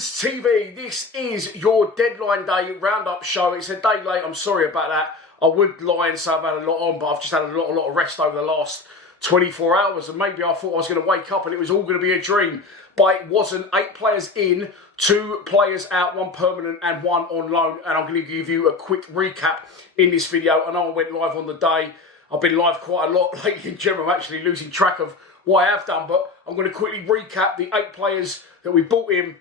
Lions TV, this is your deadline day roundup show. It's a day late, I'm sorry about that. I would lie and say I've had a lot on, but I've just had a lot of rest over the last 24 hours, and maybe I thought I was going to wake up and it was all going to be a dream, but it wasn't. 8 players in, 2 players out, 1 permanent and 1 on loan, and I'm going to give you a quick recap in this video. I know I went live on the day. I've been live quite a lot lately in general. I'm actually losing track of what I have done, but I'm going to quickly recap the 8 players that we bought in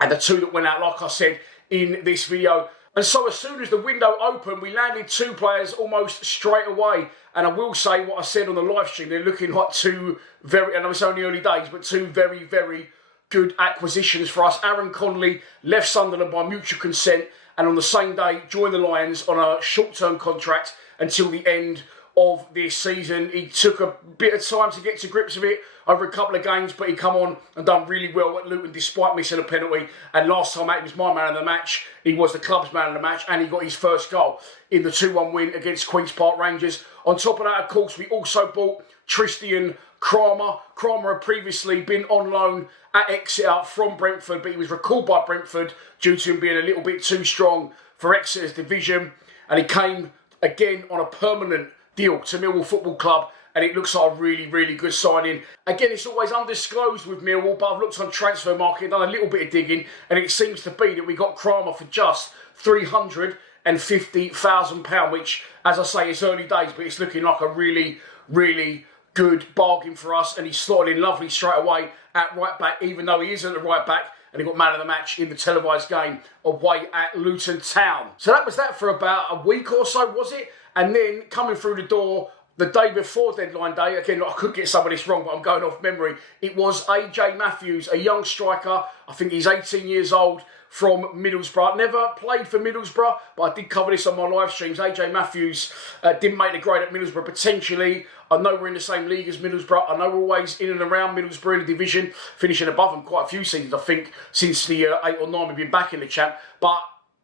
and the 2 that went out, like I said, in this video. And so as soon as the window opened, we landed 2 players almost straight away. And I will say what I said on the live stream, they're looking like 2 very, I know it's only early days, but 2 very, very good acquisitions for us. Aaron Connelly left Sunderland by mutual consent, and on the same day joined the Lions on a short-term contract until the end of this season. He took a bit of time to get to grips with it over a couple of games, but he come on and done really well at Luton despite missing a penalty. And last time out, he was my man of the match. He was the club's man of the match, and he got his first goal in the 2-1 win against Queen's Park Rangers. On top of that, of course, we also bought Tristan Kramer. Kramer had previously been on loan at Exeter from Brentford, but he was recalled by Brentford due to him being a little bit too strong for Exeter's division. And he came again on a permanent deal to Millwall Football Club, and it looks like a really, really good signing. Again, it's always undisclosed with Millwall, but I've looked on Transfer Market, done a little bit of digging, and it seems to be that we got Kramer for just £350,000, which, as I say, it's early days, but it's looking like a really, really good bargain for us, and he's slotted in lovely straight away at right back, even though he isn't a right back, and he got man of the match in the televised game away at Luton Town. So that was that for about a week or so, was it? And then coming through the door the day before deadline day, again, I could get some of this wrong, but I'm going off memory. It was AJ Matthews, a young striker. I think he's 18 years old, from Middlesbrough. Never played for Middlesbrough, but I did cover this on my live streams. AJ Matthews didn't make the grade at Middlesbrough, potentially. I know we're in the same league as Middlesbrough. I know we're always in and around Middlesbrough in the division, finishing above them quite a few seasons, I think, since the 8 or 9 we've been back in the champ. But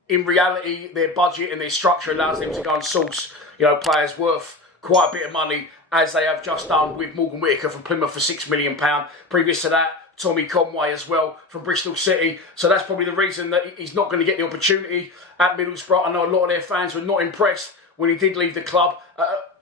in reality, their budget and their structure allows them to go and source, players worth quite a bit of money, as they have just done with Morgan Whittaker from Plymouth for £6 million. Previous to that, Tommy Conway as well from Bristol City. So that's probably the reason that he's not going to get the opportunity at Middlesbrough. I know a lot of their fans were not impressed when he did leave the club.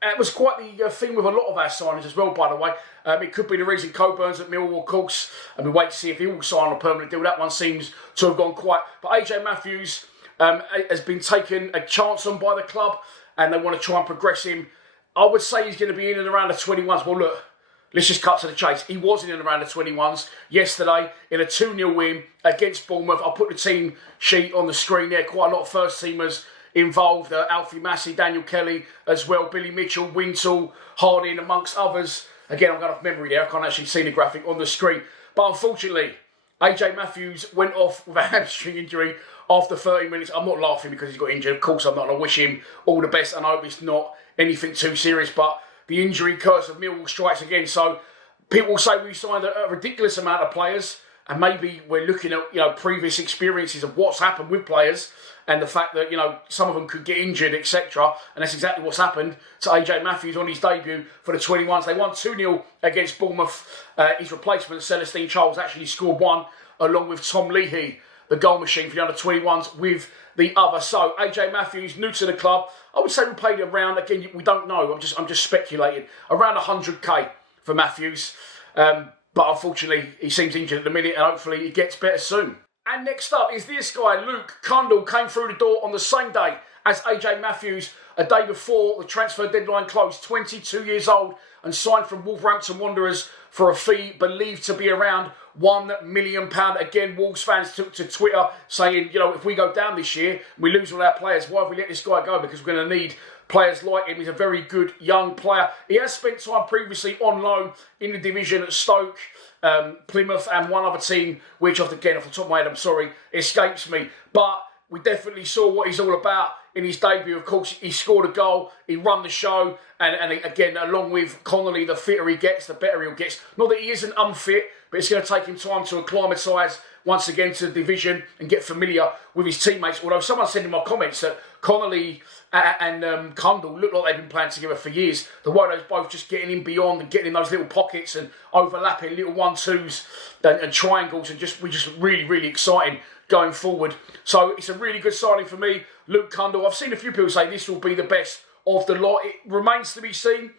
It was quite the thing with a lot of our signings as well, by the way. It could be the reason Coburn's at Millwall, of course, and we wait to see if he will sign on a permanent deal. That one seems to have gone quiet. But AJ Matthews has been taken a chance on by the club, and they want to try and progress him. I would say he's going to be in and around the 21s. Well, look, let's just cut to the chase. He was in and around the 21s yesterday in a 2-0 win against Bournemouth. I'll put the team sheet on the screen there. Quite a lot of first-teamers involved. Alfie Massey, Daniel Kelly as well, Billy Mitchell, Wintle, Harding, amongst others. Again, I'm going off memory there. I can't actually see the graphic on the screen. But unfortunately, AJ Matthews went off with a hamstring injury after 30 minutes. I'm not laughing because he's got injured. Of course I'm not. I wish him all the best, and I hope it's not anything too serious. But the injury curse of Millwall strikes again. So people will say we signed a ridiculous amount of players, and maybe we're looking at previous experiences of what's happened with players and the fact that some of them could get injured, etc. And that's exactly what's happened to AJ Matthews on his debut for the 21s. They won 2-0 against Bournemouth. His replacement, Celestine Charles, actually scored 1 along with Tom Leahy, the goal machine for the under-21s, with the other. So AJ Matthews, new to the club. I would say we paid around, again, we don't know, I'm just speculating, around 100k for Matthews. But unfortunately, he seems injured at the minute, and hopefully he gets better soon. And next up is this guy, Luke Cundall, came through the door on the same day as AJ Matthews, a day before the transfer deadline closed, 22 years old, and signed from Wolverhampton Wanderers for a fee believed to be around £1 million. Again, Wolves fans took to Twitter saying, if we go down this year, we lose all our players, why have we let this guy go? Because we're going to need players like him. He's a very good young player. He has spent time previously on loan in the division at Stoke, Plymouth, and one other team, which, off the top of my head, I'm sorry, escapes me. But we definitely saw what he's all about in his debut. Of course, he scored a goal, he run the show, and again, along with Connelly, the fitter he gets, the better he'll get. Not that he isn't unfit, but it's going to take him time to acclimatise once again to the division and get familiar with his teammates. Although someone said in my comments that Connelly and Kundal look like they've been playing together for years. The way they're both just getting in beyond and getting in those little pockets and overlapping little 1-2s and triangles, and just really, really exciting going forward. So it's a really good signing for me. Luke Kundal, I've seen a few people say this will be the best of the lot. It remains to be seen.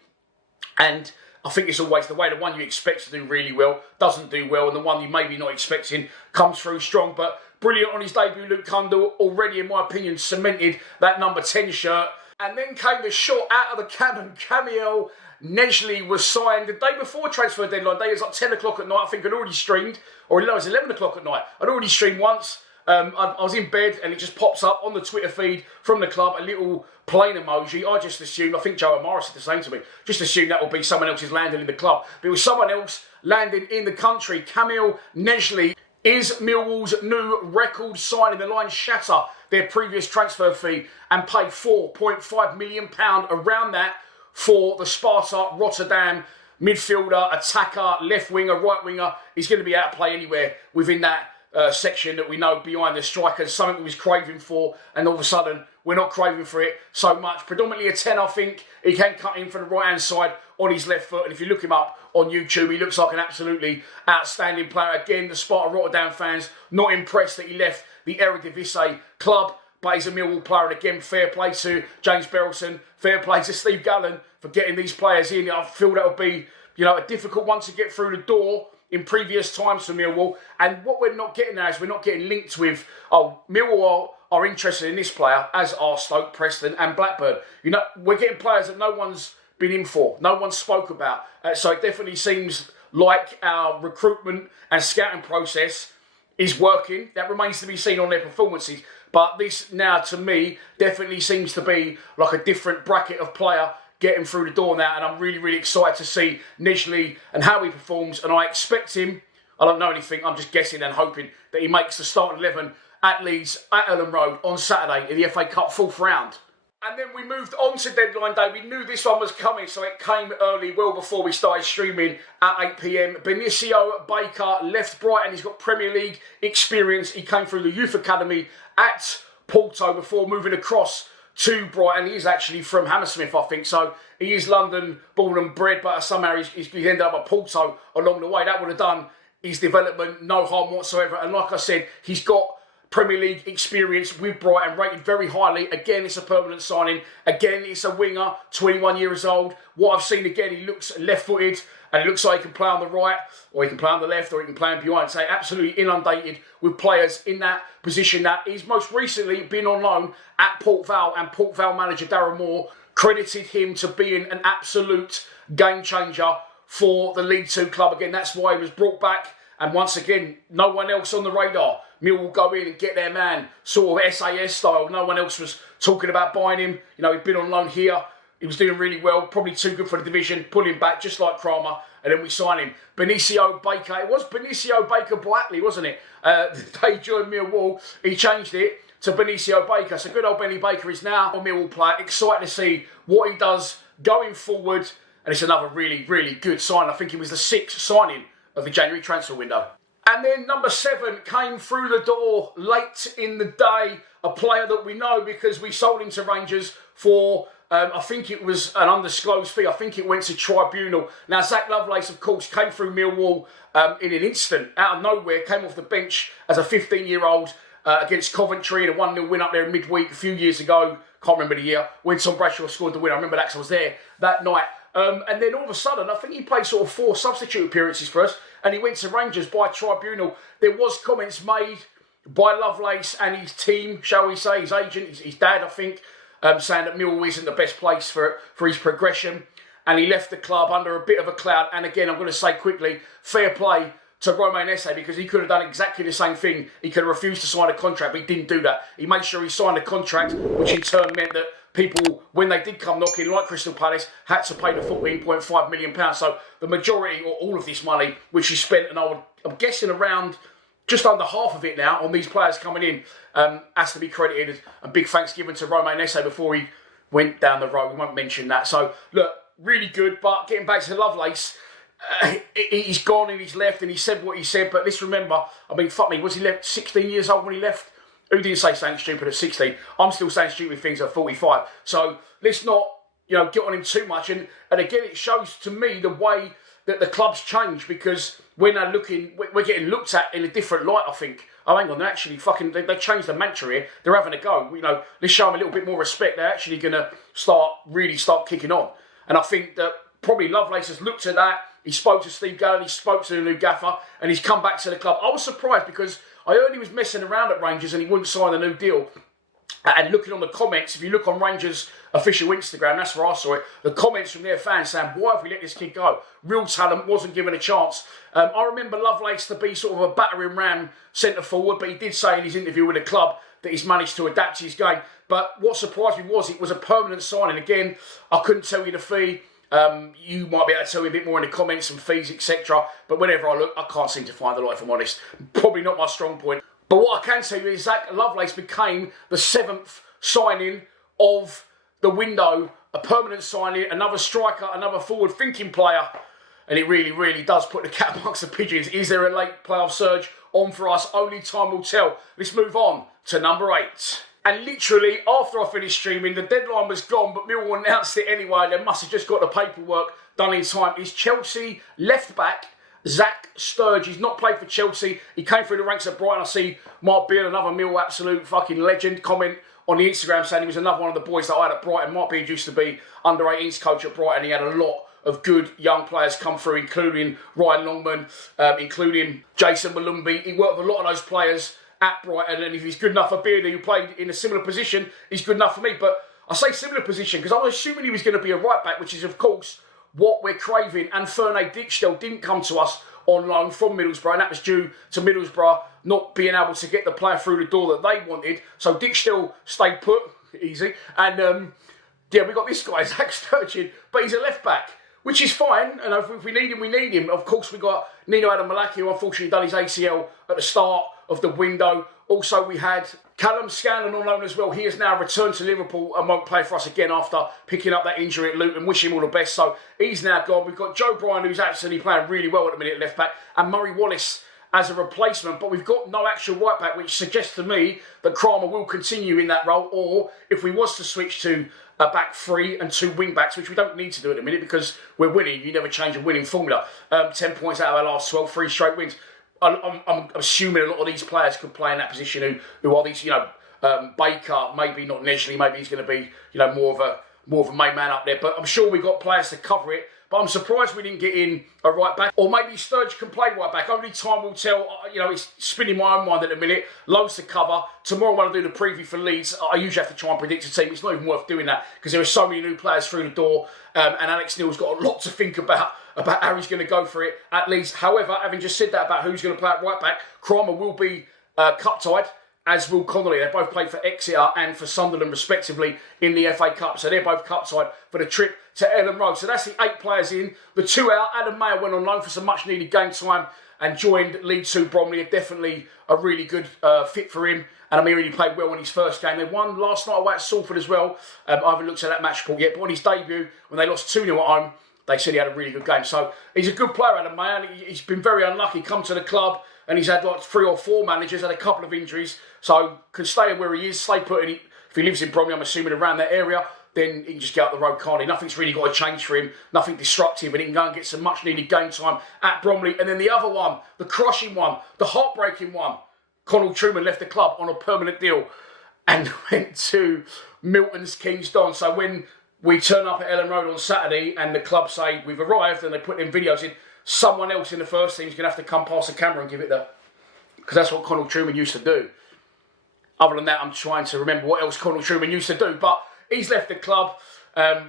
And I think it's always the way the one you expect to do really well doesn't do well, and the one you maybe not expecting comes through strong. But brilliant on his debut, Luke Kundal, already, in my opinion, cemented that number 10 shirt. And then came the shot out of the cannon. Boniol Njie was signed the day before transfer deadline day. It was like 10 o'clock at night. I think I'd already streamed, or no, it was 11 o'clock at night. I'd already streamed once. I was in bed and it just pops up on the Twitter feed from the club, a little plane emoji. I just assumed, I think Joe Morris said the same to me, just assumed that would be someone else's landing in the club. But it was someone else landing in the country. Boniol Njie is Millwall's new record signing. The Lions shatter their previous transfer fee and pay £4.5 million, around that, for the Sparta Rotterdam midfielder, attacker, left winger, right winger. He's going to be out of play anywhere within that section that we know behind the strikers, something we was craving for, and all of a sudden we're not craving for it so much. Predominantly a 10, I think. He can cut in from the right hand side on his left foot, and if you look him up on YouTube, he looks like an absolutely outstanding player. Again, the Sparta Rotterdam fans not impressed that he left the Eredivisie club, but he's a Millwall player, and again, fair play to James Berylson, fair play to Steve Gallen for getting these players in. I feel that would be, a difficult one to get through the door in previous times for Millwall. And what we're not getting now is we're not getting linked with, Millwall are interested in this player, as are Stoke, Preston and Blackburn. We're getting players that no one's been in for, no one spoke about. So it definitely seems like our recruitment and scouting process is working. That remains to be seen on their performances. But this now, to me, definitely seems to be like a different bracket of player getting through the door now, and I'm really, really excited to see Njie and how he performs, and I expect him, I don't know anything, I'm just guessing and hoping that he makes the starting 11 at Leeds, at Ellen Road, on Saturday in the FA Cup 4th round. And then we moved on to deadline day. We knew this one was coming, so it came early, well before we started streaming at 8 PM. Boniol Baker left Brighton. He's got Premier League experience. He came through the youth academy at Porto before moving across to Brighton. He's actually from Hammersmith, I think, so he is London born and bred, but somehow he ended up at Porto along the way. That would have done his development no harm whatsoever. And like I said, he's got Premier League experience with Brighton, rated very highly. Again, it's a permanent signing. Again, it's a winger, 21 years old. What I've seen again, he looks left-footed, and it looks like he can play on the right, or he can play on the left, or he can play in behind. So absolutely inundated with players in that position. That he's most recently been on loan at Port Vale, and Port Vale manager Darren Moore credited him to being an absolute game changer for the League Two club. Again, that's why he was brought back. And once again, no one else on the radar. Millwall go in and get their man, sort of SAS style. No one else was talking about buying him. He'd been on loan here. He was doing really well, probably too good for the division. Pull him back, just like Kramer, and then we sign him. Boniol Baker. It was Boniol Baker Blackley, wasn't it? The day he joined Millwall, he changed it to Boniol Baker. So good old Benny Baker is now a Millwall player. Excited to see what he does going forward. And it's another really, really good sign. I think it was the 6th signing of the January transfer window. And then number 7 came through the door late in the day. A player that we know because we sold him to Rangers for, I think it was an undisclosed fee. I think it went to Tribunal. Now, Zach Lovelace, of course, came through Millwall in an instant, out of nowhere, came off the bench as a 15-year-old against Coventry in a 1-0 win up there in midweek a few years ago. Can't remember the year, when Tom Bradshaw scored the win. I remember that because I was there that night. And then all of a sudden, I think he played sort of 4 substitute appearances for us, and he went to Rangers by Tribunal. There was comments made by Lovelace and his team, shall we say, his agent, his dad, I think, saying that Millwall isn't the best place for his progression. And he left the club under a bit of a cloud. And again, I'm going to say quickly, fair play to Romain Esse, because he could have done exactly the same thing. He could have refused to sign a contract, but he didn't do that. He made sure he signed a contract, which in turn meant that people, when they did come knocking, like Crystal Palace, had to pay the £14.5 million. So the majority, or all of this money, which he spent, and I'm guessing around just under half of it now on these players coming in has to be credited. And big thanks given to Romain Esse before he went down the road. We won't mention that. So, look, really good. But getting back to Lovelace, he's gone and he's left and he said what he said. But let's remember, I mean, fuck me, was he left 16 years old when he left? Who didn't say something stupid at 16? I'm still saying stupid things at 45. So let's not, get on him too much. And again, it shows to me the way that the club's changed, because we're now we're getting looked at in a different light, I think. Oh, hang on, they're actually they changed the mantra here. They're having a go. Let's show them a little bit more respect. They're actually going to really start kicking on. And I think that probably Lovelace has looked at that. He spoke to Steve Gallen, he spoke to the new gaffer, and he's come back to the club. I was surprised because I heard he was messing around at Rangers and he wouldn't sign the new deal. And looking on the comments, if you look on Rangers' official Instagram, that's where I saw it, the comments from their fans saying, why have we let this kid go? Real talent, wasn't given a chance. I remember Lovelace to be sort of a battering ram centre forward, but he did say in his interview with the club that he's managed to adapt his game. But what surprised me was it was a permanent signing. Again, I couldn't tell you the fee. You might be able to tell me a bit more in the comments and fees, etc. But whenever I look, I can't seem to find the lot, if I'm honest. Probably not my strong point. But what I can tell you is Zach Lovelace became the 7th signing of the window, a permanent signing, another striker, another forward-thinking player. And it really, really does put the cat amongst the pigeons. Is there a late playoff surge on for us? Only time will tell. Let's move on to number 8. And literally, after I finished streaming, the deadline was gone, but Millwall announced it anyway. They must have just got the paperwork done in time. Is Chelsea left-back Zach Sturge. He's not played for Chelsea. He came through the ranks at Brighton. I see Mark Beale, another Millwall absolute fucking legend, comment on the Instagram saying he was another one of the boys that I had at Brighton. Mark Beale used to be under-18s coach at Brighton. He had a lot of good young players come through, including Ryan Longman, including Jason Malumbi. He worked with a lot of those players at Brighton, and if he's good enough for Beardy, who played in a similar position, he's good enough for me. But I say similar position because I was assuming he was going to be a right-back, which is, of course, what we're craving. And Fernand Dijkstal didn't come to us on loan from Middlesbrough, and that was due to Middlesbrough not being able to get the player through the door that they wanted. So Dijkstal stayed put, easy. And, yeah, we got this guy, Zach Sturgeon, but he's a left-back, which is fine. And if we need him, we need him. Of course, we got Nino Adam Malaki, who unfortunately done his ACL at the start of the window. Also, we had Callum Scanlon on loan as well. He has now returned to Liverpool and won't play for us again after picking up that injury at Luton. Wish him all the best. So he's now gone. We've got Joe Bryan, who's absolutely playing really well at the minute at left back, and Murray Wallace as a replacement. But we've got no actual right back, which suggests to me that Kramer will continue in that role. Or if we was to switch to a back three and 2 wing backs, which we don't need to do at the minute because we're winning. You never change a winning formula. 10 points out of our last 12, 3 straight wins. I'm assuming a lot of these players could play in that position who are these, Baker, maybe not initially, maybe he's going to be, more of a main man up there. But I'm sure we've got players to cover it. But I'm surprised we didn't get in a right back. Or maybe Sturge can play right back. Only time will tell. It's spinning my own mind at the minute. Loads to cover. Tomorrow when I do the preview for Leeds, I usually have to try and predict a team. It's not even worth doing that because there are so many new players through the door. And Alex Neil's got a lot to think about how he's going to go for it at Leeds. However, having just said that about who's going to play at right back, Kramer will be cup-tied, as will Connelly. They both played for Exeter and for Sunderland, respectively, in the FA Cup. So they're both cup-tied for the trip to Ellen Road. So that's the 8 players in. The 2 out, Adam Mayer went on loan for some much-needed game time and joined League 2 Bromley. Definitely a really good fit for him. And I mean, he played well in his first game. They won last night away at Salford as well. I haven't looked at that match report yet. But on his debut, when they lost 2-0 at home, they said he had a really good game. So he's a good player, Adam Mayer. He's been very unlucky. Come to the club and he's had like 3 or 4 managers, had a couple of injuries. So can stay where he is, stay put. If he lives in Bromley, I'm assuming around that area, then he can just get out the road, can't he? Nothing's really got to change for him. Nothing disruptive. And he can go and get some much needed game time at Bromley. And then the other one, the crushing one, the heartbreaking one. Connell Truman left the club on a permanent deal and went to Milton's Kings Don. So when we turn up at Ellen Road on Saturday and the club say we've arrived and they put them videos in, someone else in the first team is going to have to come past the camera and give it because that's what Connell Truman used to do. Other than that, I'm trying to remember what else Connell Truman used to do. But he's left the club.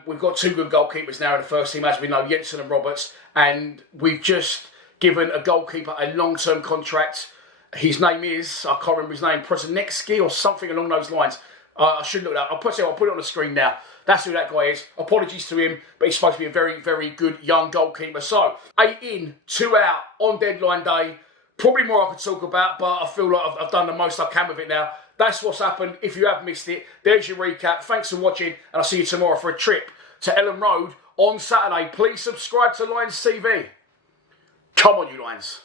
We've got 2 good goalkeepers now in the first team, as we know, Jensen and Roberts. And we've just given a goalkeeper a long-term contract. His name is, I can't remember his name, Prosinecki or something along those lines. I should look it up. I'll put it on the screen now. That's who that guy is. Apologies to him, but he's supposed to be a very, very good young goalkeeper. So, 8 in, 2 out on deadline day. Probably more I could talk about, but I feel like I've done the most I can with it now. That's what's happened. If you have missed it, there's your recap. Thanks for watching, and I'll see you tomorrow for a trip to Ellen Road on Saturday. Please subscribe to Lions TV. Come on, you Lions.